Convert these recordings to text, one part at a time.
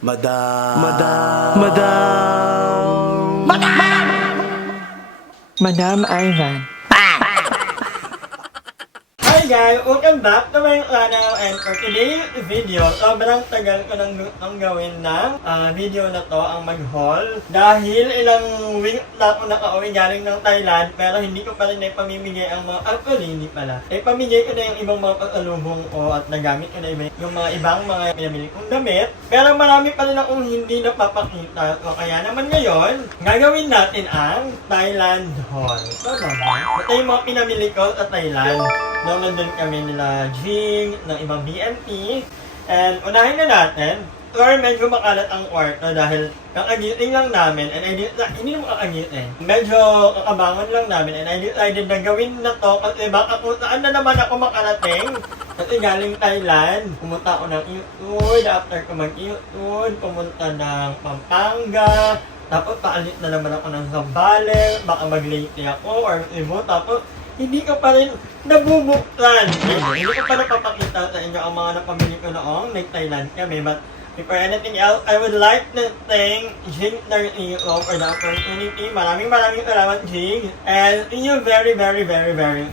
Madam. Madam Ivan. Hi guys! Welcome back to my channel, and for today's video, sobrang tagal ko nang gawin ng video na to, ang mag-haul. Dahil ilang week na ako nakauwi galing ng Thailand, pero hindi ko pa rin naipamimigay ang mga, actually hindi pala. Naipamigay ko na yung ibang mga pasalubong ko at nagamit ko na yung mga ibang mga pinamili kong damit. Pero marami pa rin akong hindi napapakita. So kaya naman ngayon, gagawin natin ang Thailand haul. Ito yung mga pinamili ko sa Thailand. Nung nandun kami nila Jing, ng ibang BNP. And unahin na natin. Sorry, medyo makalat ang kwarto dahil kakagiting lang namin and hindi naman kakagiting. Medyo kakabangon lang namin and I decided na gawin na to kasi baka kung saan na naman ako makarating. Kasi galing Thailand, pumunta ako ng Iutoy, after ko mag-Iutoy, pumunta ng Pampanga, tapos paalit na naman ako ng Zambales, baka mag-late ako or Cebu, tapos hindi ka pa rin nabubuklan. Hindi ko pa napapakita sa inyo ang mga napamili ko noong nag-Thailand kami. But before anything else, I would like to thank Jing Narino for the opportunity. Maraming salamat, Jing. And see you very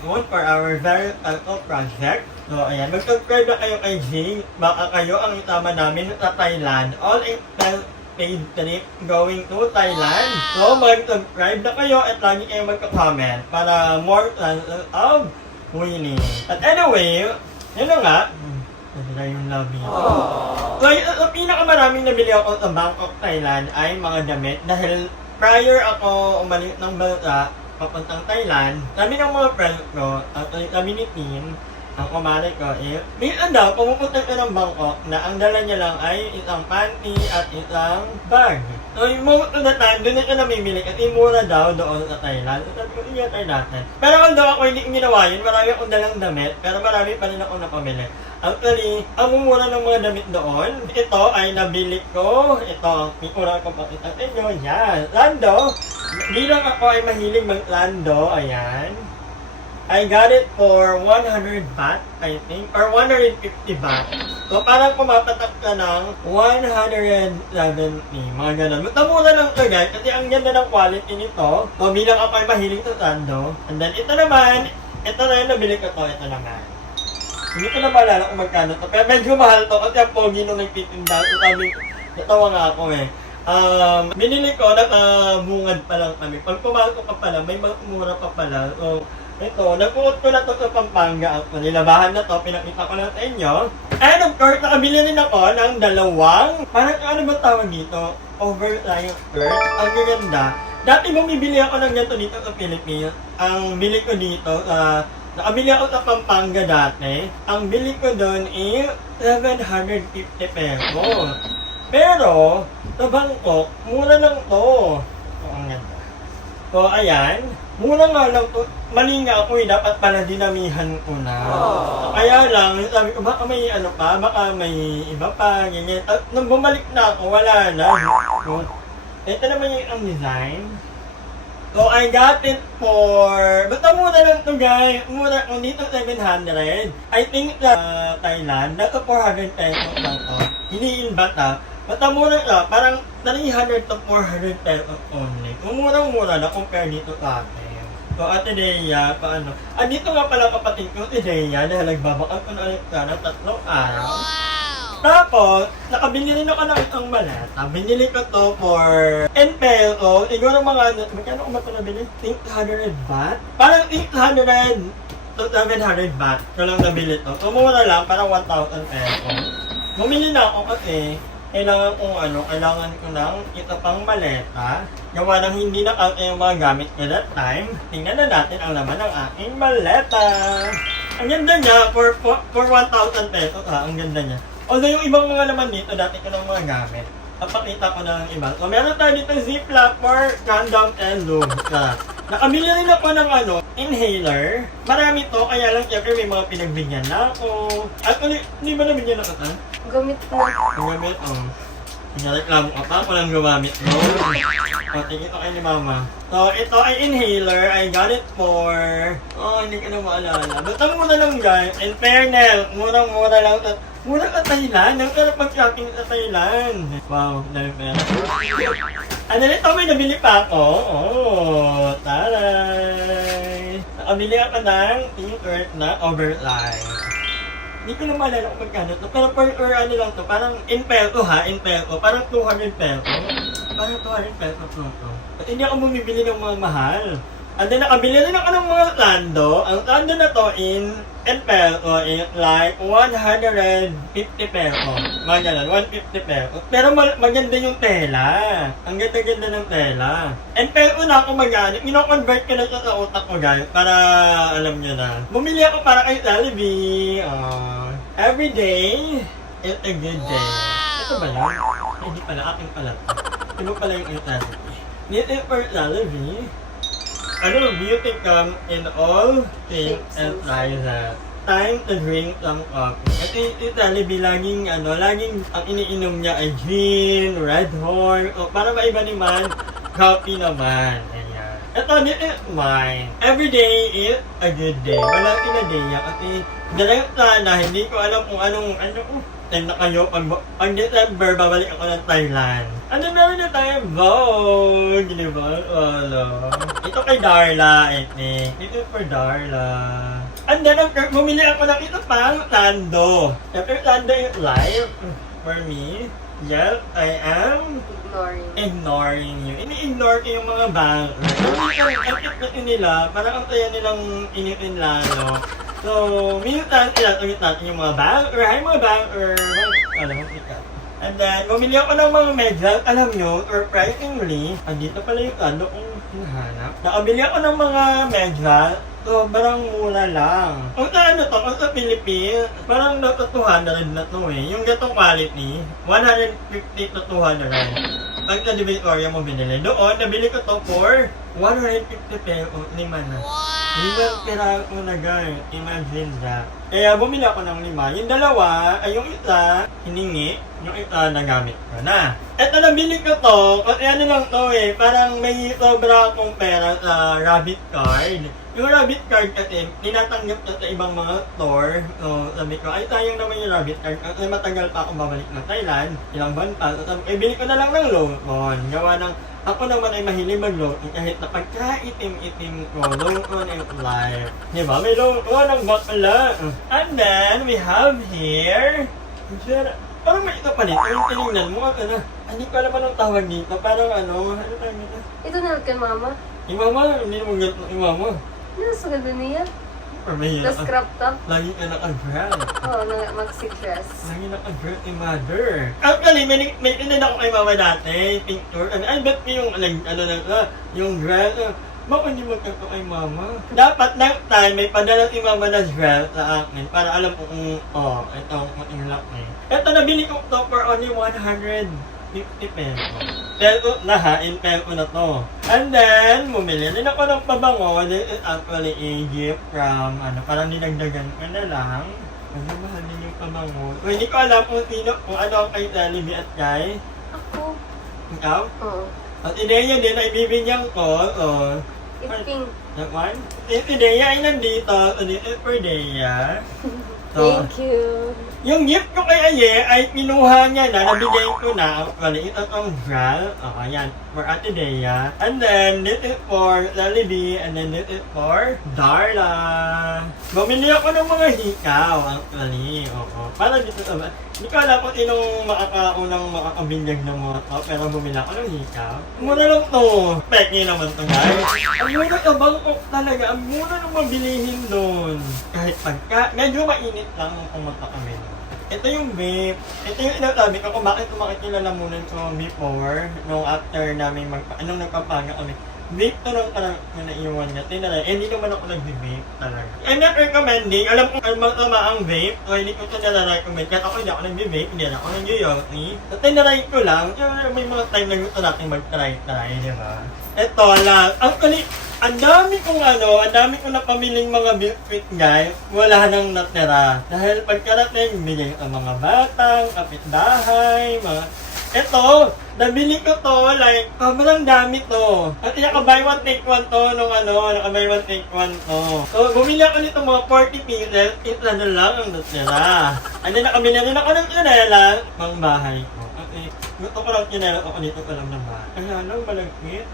soon for our very special project. So, ayan. Mag-subscribe na kayo kay Jing. Baka kayo ang isama namin sa Thailand. All expense paid trip going to Thailand. So, mag-subscribe na kayo at lagi kayo magka-comment para more chances of winning. At anyway, yun na nga. Nila yung love you. So, yung pinakamaraming nabili ako sa Bangkok, Thailand ay mga damit dahil prior ako umalis ng bansa papuntang Thailand, sabi ng mga friends ko at sabi ni Tim, ang kumari ko minsan daw, pumupunta ka ng Bangkok na ang dala niya lang ay isang panty at isang bag. So, yung most of the time, doon na siya namimili kasi mura daw doon sa Thailand. So, sabi ko, i-try natin. Pero kung daw ako hindi ginawa yun, marami akong dalang damit, pero marami pa rin ako napamili. Actually, ang mumura ng mga damit doon, ito ay nabili ko. Ito, may una ko pakita sa inyo. Yan, Lando. Bilang ako ay mahilig mag-Lando, ayan. I got it for 100 baht, I think, or 150 baht. So, parang kumapatak ka ng 170, mga ganun. Mura lang ito, guys, kasi ang ganda ng quality nito. So, bilang ako ay mahilig sa Sando. And then, ito naman, ito na yung nabili ko to, ito naman. Hindi ko na maalala kung magkano to, pero medyo mahal to kasi ang pogi nung nagtitinda. So, sabi, natawa nga ako binili ko, nakabungad pa lang kami. Pag pumasok ka pala, may mura pa pala. So, ito, nagpuot ko na to sa Pampanga ako. Nilabahan na to, pinakita ko na sa inyo. And of course, nakabili rin ako ng dalawang, parang ano ba tawag dito? Oversize skirt. Ang gaganda. Dati bumibili ako ng ganito dito sa Philippines. Ang bili ko dito, nakabili ako sa Pampanga dati. Ang bili ko doon is 750 pesos. Pero, sa Bangkok, mura lang to. So, ang ganda. So, ayan. Mura nga lang to. Mali nga ako dapat pala dinamihan ko na. So, kaya lang, sabi ko, baka may ano pa, baka may iba pa, ganyan. At nung bumalik na ako, wala na. So, ito naman yung ang design. So, I got it for, basta mura lang to guys. Mura, kung dito 700. I think sa Thailand, nasa 400 pesos lang to. Hindi in bata. Basta mura lang, parang 300 to 400 pesos only. Murang-mura na compare dito sa atin. So, Ate Dea, paano? Dito nga pala kapatid ko, Ate Dea, dahil nagbabakal ko na ulit sana 3 araw. Tapos, nakabili rin ako ng isang maleta. Binili ko to for 10 pesos. Siguro mga, magkano ko ba ito nabili? 600 baht? Parang 600 to 700 baht. Ko lang nabili to. So, mura lang, parang 1,000 pesos. Bumili na ako kasi, kailangan ko ng ito pang maleta. Gawa ng hindi na yung mga gamit ko that time. Tingnan na natin ang laman ng aking maleta. Ang ganda niya, for 1,000 pesos ang ganda niya. Although yung ibang mga laman dito, dati ko ng mga gamit. Papakita ko na ng iba. So meron tayo dito ziplock for condom and lube. Nakabili rin ako ng inhaler. Marami to, kaya lang siyempre may mga pinagbigyan na ako. At hindi ba nabigyan ako ta? Gamit po. Gamit, Nareklamo ka pa, walang gumamit mo. Tingin ko kayo ni Mama. So, ito ay inhaler. I got it for... hindi ko na maalala. Basta muna lang guys. In fairness, murang-mura lang. Mura sa Thailand. Ang sarap mag-shopping sa Thailand. Wow, dami pera. Ano nito, may nabili pa ako. Oh, taray. Nakabili ako ng t-shirt na overline. Hindi ko na maalala kung magkano to. Pero per ano lang to, parang in peso ha, in peso. Parang 200 peso. Parang 200 peso to. At hindi ako bumibili ng mga mahal. And then nakabili rin ako ng mga sando. Ang sando na to in peso is like 150 peso. Mga ganun, 150 peso. Pero maganda yung tela. Ang ganda-ganda ng tela. And peso na ako mag-ano. Ino-convert ko na sa utak ko guys. Para alam nyo na. Bumili ako para kay Jollibee. Every day is a good day. Ito ba yan? Ay, hindi pala. Aking pala. Ito pala yung Jollibee. This is for Jollibee. Ano, beauty comes in all things and sizes. Time to drink some coffee. At Jollibee, laging ang iniinom niya ay gin, red horse, o para maiba naman, coffee naman. Ayan. Ito, this is mine. Every day is a good day. Wala day niya kasi dalagang sana, hindi ko alam kung time na kayo, pag December, babalik ako ng Thailand. Ano meron na tayo? Vogue! Di ba? Wala. Ito kay Darla, I think. Ito for Darla. And then, bumili ako ng ito pang Sando. Ito Sando is life for me. Yes, I am ignoring you. Ini-ignore ko yung mga bang. Ang cute nila, parang ang saya nilang initin lalo. So, minsan ilatumit natin yung mga banker, mga banker, alam mo, sikat. And then, bumili ako ng mga medyas, alam nyo, surprisingly, dito pala yung kung hinahanap. Nakabili ako ng mga medyas, sobrang mura lang. Kung sa Philippines, parang nasa 200 na to eh. Yung gatong quality, 150 to 200. Pag sa Divisoria mo binili. Doon, nabili ko to for 150 pesos, 5 na. Limang piraso na guys, imagine that. Kaya bumili ako ng 5. Yung dalawa, ay yung isa, hiningi. Yung isa, nagamit ko na. Eto, nabili ko to, kasi ano lang to eh, parang may sobra akong pera sa rabbit card. Yung rabbit card kasi, tinatanggap ko sa ibang mga store. So, sabi ko, ay sayang naman yung rabbit card. Kasi matagal pa akong babalik ng Thailand. Ilang buwan pa. So, sabi, bili ko na lang ng lotion. Gawa ng, ako naman ay mahilig mag-lotion kahit na pagka-itim-itim ko, lotion and life. Diba? May lotion ang bakla. And then, we have here, parang may ito pa nito. Yung tinignan mo, hindi ko alam anong tawag dito. Parang ano tayo nito? Ito na kay mama. Yung mama, hindi mo ganito yung mama. Ano sa ganda niya? Or may Tapos crop top. lagi ka naka-dress. Oo, maxi dress. Lagi naka-dress ni mother. Actually, may tinan ako kay mama dati, picture. Ay, ba't yung, yung dress? Baka hindi magkato kay mama. Dapat next time, may padala si mama na dress sa akin para alam ko kung, itong matinglak eh. Ito, nabili ko to for only 150 pesos. Peso na ha, in peso na to. And then, bumili din ako ng pabango. This is actually a gift from, parang dinagdagan ko na lang. Ano mahal din yung pabango. So, hindi ko alam kung ano ang kay Jollibee at kay. Ako. Ikaw? Oo. At ideya din na ibibigyan ko. Iping. That one? If ideya ay nandito, so this is for Deya. So, Thank you. yung gift ko kay Aye ay kinuha niya na, nabigay ko na. Actually, ito ang gel. Ayan, for Ate Dea. And then, this is for Jollibee. And then, this is for Darla. Bumili ako ng mga hikaw, actually. Para dito sa... Hindi ko alam kung sinong makakaunang makakabinyag ng mga to, pero bumili ako ng hikaw. Mura lang to. Peki naman to, guys. Ang mura sa Bangkok talaga. Ang mura nang mabilihin doon. Kahit medyo mainit lang nung pumunta kami. Ito yung vape. Ito yung inasabi ko kung bakit makikilalamunan ko before, nung after namin anong nagpapaga kami. Vape to lang parang naiiwan niya. Hindi naman ako nag-vape talaga. I'm not recommending. Alam ko masama ang vape. O hindi ko ito nala-recommend. Kahit ako hindi ako nag-vape. Hindi ako nag-yoyoki. So, tinaray ko lang. May mga time na gusto natin mag-try, di ba? Ito lang. Ang dami kong napamiling mga biscuit guys. Wala nang natira. Dahil pagkarating, bigay ang mga batang, kapitbahay, mga Ito, nabili ko to, like, sobrang dami to. At naka-buy one take one to nung naka-buy one take one to. So, bumili ako nito mga 40 pieces, isa na lang ang natira. And then, nakabili din ako ng kinela, pang bahay ko. Okay, gusto ko lang kinela ako dito pa lang ng bahay. Kaya lang, malagkit,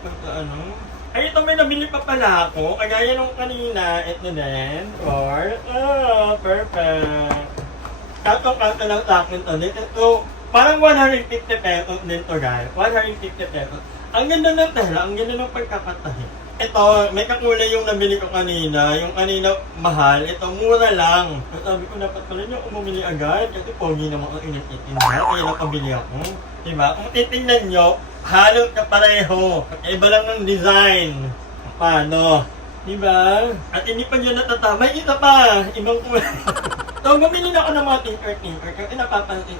Ay, ito may nabili pa pala ako. Kagaya nung kanina, ito din. Perfect. Kato-kato lang sa akin to. Ito, parang 150 pesos din to guys. 150 pesos. Ang ganda ng tela, ang ganda ng pagkakatahi. Ito, may kakulay yung nabili ko kanina. Yung kanina mahal. Ito, mura lang. Sabi ko, dapat pala nyo bumili agad. Kasi pogi naman ang init-itin. Kaya napabili ako. Diba? Kung titingnan nyo, halos ka pareho. Iba lang ng design. Paano? Diba? At hindi pa nyo natatama. May isa pa. Ibang kulay. So, bumili na ako ng mga tinker. Kasi napapansin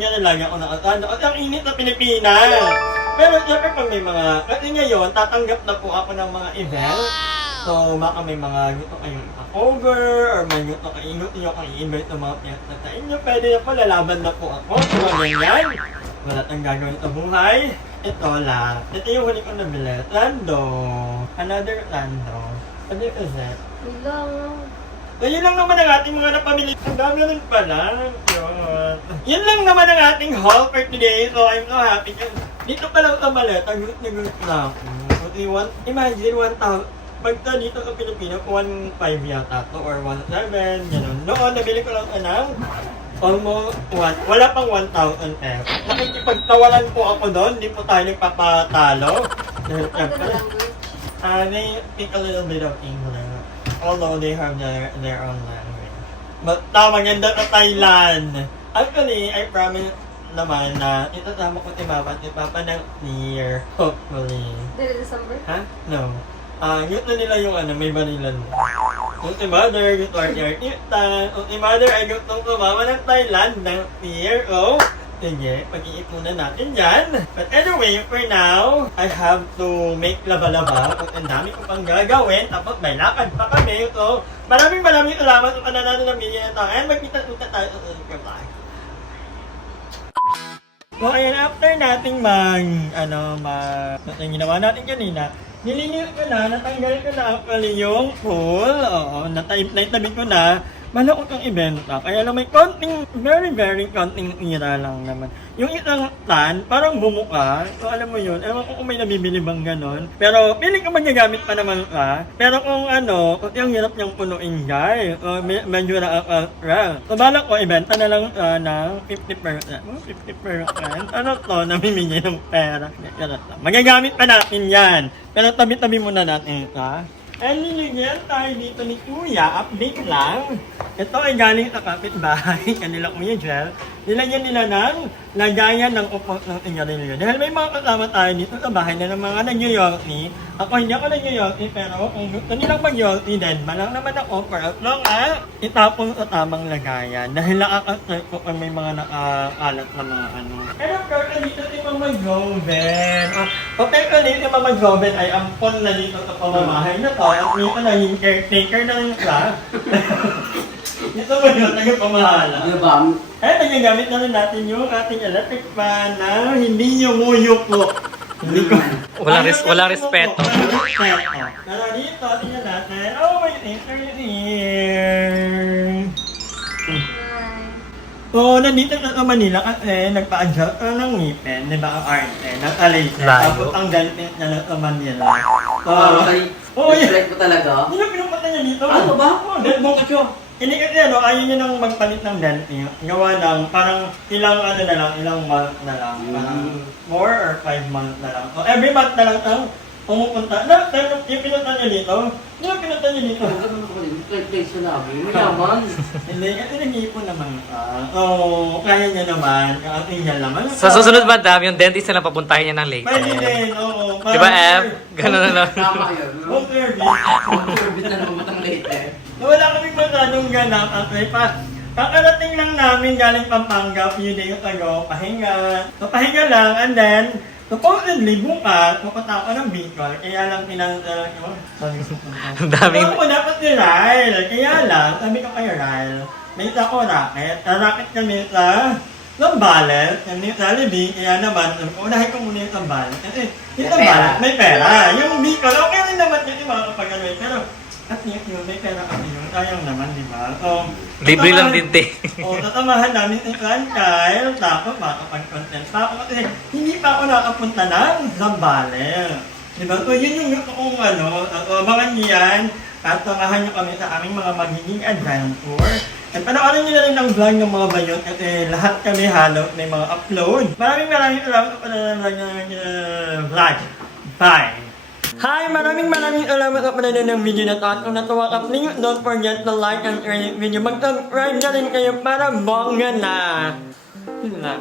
nyo na lagi ako nakasando. Kasi ang init na Pilipinas. Pero syempre pag may mga, kasi ngayon, tatanggap na po ako ng mga event. So, baka may mga gusto kayong over or may gusto kayong i-invite ng mga piyesta sa inyo. Pwede na po, lalaban na po ako. So, ganyan. Wala tayong gagawin sa buhay. Ito lang. Ito yung huli kong nabili. Lando. Another Lando. Ano yung cassette? Lang. So, yun lang naman ang ating mga napamili. Ang dami rin pala. Yun lang naman ang ating haul for today. So, I'm so happy. Dito pa lang sa maleta, gulit na gulit na ako. So, imagine, 1,000. Pagka dito sa Pilipinas, 1.5 yata to or 1.7, gano'n. Noon, nabili ko lang ng almost wala pang 1,000 pesos. Nakikipagtawalan po ako doon, hindi po tayo nagpapatalo. Dahil What the language? they speak a little bit of English. Although they have their own language. But maganda sa Thailand. Actually, I promise naman na itasama ko si Papa ng year. Hopefully. Dili December? Ha? No. Gusto nila yung may banilan. Kung si Mother, gusto artista. Kung si Mother ay gustong sumama ng Thailand ng year. Oh, sige, pag-iipunan natin yan. But anyway, for now, I have to make laba-laba. Kung ang dami ko pang gagawin, tapos may lakad pa kami. So, maraming salamat sa pananalo ng video na ito. And magkita-tuta tayo sa susunod. Bye! So, ayan, after nating ginawa natin kanina, nilinis ko na, natanggal ko na actually yung pool. Oo, naitabi ko na. Malakot ang ibenta. Kaya lang may konting, very konting ira lang naman. Yung isang tan, parang bumuka. So alam mo yun, ewan ko kung may nabibili bang ganon. Pero piling ko magagamit pa naman ka. Pero kung kung yung hirap niyang punuin guys, medyo nakakasra. So balak ko, ibenta na lang ng 50%. 50%? Ano to, namimigay ng pera. Magagamit pa natin yan. Pero tabi-tabi muna natin ka. And niligyan tayo dito ni Kuya, update lang. Ito ay galing sa kapitbahay, kanila Kuya Jel. Nilagyan nila ng lagayan ng upos ng ingarilyo. Dahil may mga kasama tayo dito sa bahay na ng mga nag-Yorkie. Ako hindi ako nag-Yorkie, pero kung gusto nilang mag-Yorkie din, malang naman ako for as long as itapon sa tamang lagayan. Dahil nakaka-serve ko kung may mga nakakalat na mga Pero pero dito si Mama Joven. Technically si Mama Joven ay ampon na dito sa pamamahay na to. At dito naging caretaker na rin siya. Ito ba yun? Nagpamahala. Ano ba? Nagagamit na rin natin yung ating electric fan na hindi yumuyuko. Hindi ko. Walang respeto. Pero dito, tingnan natin. Oh, may internet here. So, nandito sa Manila kasi nagpa-adjust ng ngipin, di ba ang arte, nasa-laser. Tapos ang gantin na sa Manila. Oh, i-flex mo talaga? Hindi na pinupunta niya dito. Ano ba? Dahil mo kasi hindi kasi ayaw niya nang magpalit ng denting. Gawa ng parang ilang ilang month na lang. Parang 4 or 5 months na lang. So every month na lang pumupunta. Yung pinunta niya dito, hindi na pinunta niya dito. Flex mo namin. May naman. Hindi, kasi nag-iipon naman ka. So, kaya niya naman. Kasi niya naman. Sa susunod madam, yung dentist na lang papuntahin niya ng late. Pwede din, oo. Di ba, F? Ganun na lang. Tama yun. Home service. Service na naman matang late eh. Wala kaming masyadong ganap. Okay, kakarating lang namin galing Pampanga few days ago, pahinga. So, pahinga lang, and then, supposedly, bukas, pupunta ako ng Bicol. Kaya lang Ang daming... Ako dapat si Ryle. Kaya lang, sabi ko kay Ryle, may isa ko racket. Racket kami sa Zambales, yung Jollibee, kaya naman, unahin ko muna yung Zambales. Kasi yung May Zambales, pera. may pera. Yung Bicol, okay rin naman yun yung mga kapag-alawin. Pero, at yun, may pera kami yun. Ayaw naman, di ba? So, Libre lang din, te. tatamahan namin si Franchise. Tapos, makapag-content pa ako. Kasi, hindi pa ako nakapunta ng Zambales. Di ba? So, yun yung gusto kong mga niyan. At samahan nyo kami sa aming mga magiging adventure. At panoorin nyo na rin ang vlog ng mga bayon kasi lahat kami halo may mga upload. Maraming salamat sa panonood ng vlog. Bye! Hi! Maraming salamat sa panonood ng video na to. At kung natuwa ka, please don't forget to like and share this video. Mag-subscribe na rin kayo para bongga na! Yun lang.